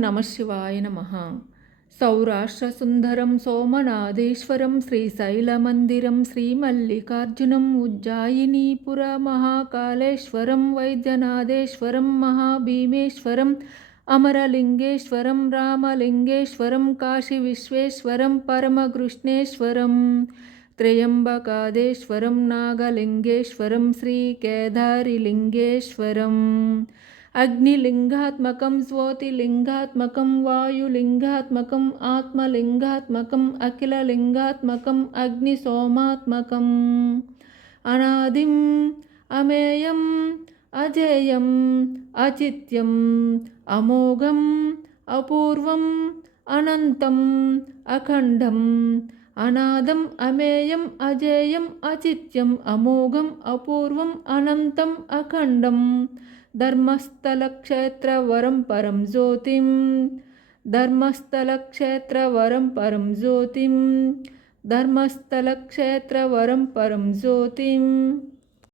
నమ శివాయ నమః. సౌరాష్ట్రసుందరం సోమనాథేశ్వరం శ్రీశైలమందిరం శ్రీమల్లికార్జునం ఉజ్జాయినీపురమహాకాళేశ్వరం వైద్యనాథేశ్వరం మహాభీమేశ్వరం అమరలింగేశ్వరం రామలింగేశ్వరం కాశీవిశ్వేశ్వరం పరమకృష్ణేశ్వరం త్రయంబకాదేశ్వరం నాగలింగేశ్వరం శ్రీకేదారిలింగేశ్వరం అగ్నిలింగాత్మకం జ్యోతిలింగాత్మకం వాయులింగాత్మకం ఆత్మలింగాత్మకం అఖిలలింగాత్మకం అగ్నిసోమాత్మకం అనాదిం అమేయం అజేయం అచిత్యం అమోఘం అపూర్వం అనంతం అఖండం అనాదం అమేయం అజేయం అచిత్యం అమోఘం అపూర్వం అనంతం అఖండం ధర్మస్థలక్షేత్రవరం పరం జ్యోతిం ధర్మస్థలక్షేత్రవరం పరం జ్యోతిం ధర్మస్థలక్షేత్రవరం పరం జ్యోతిం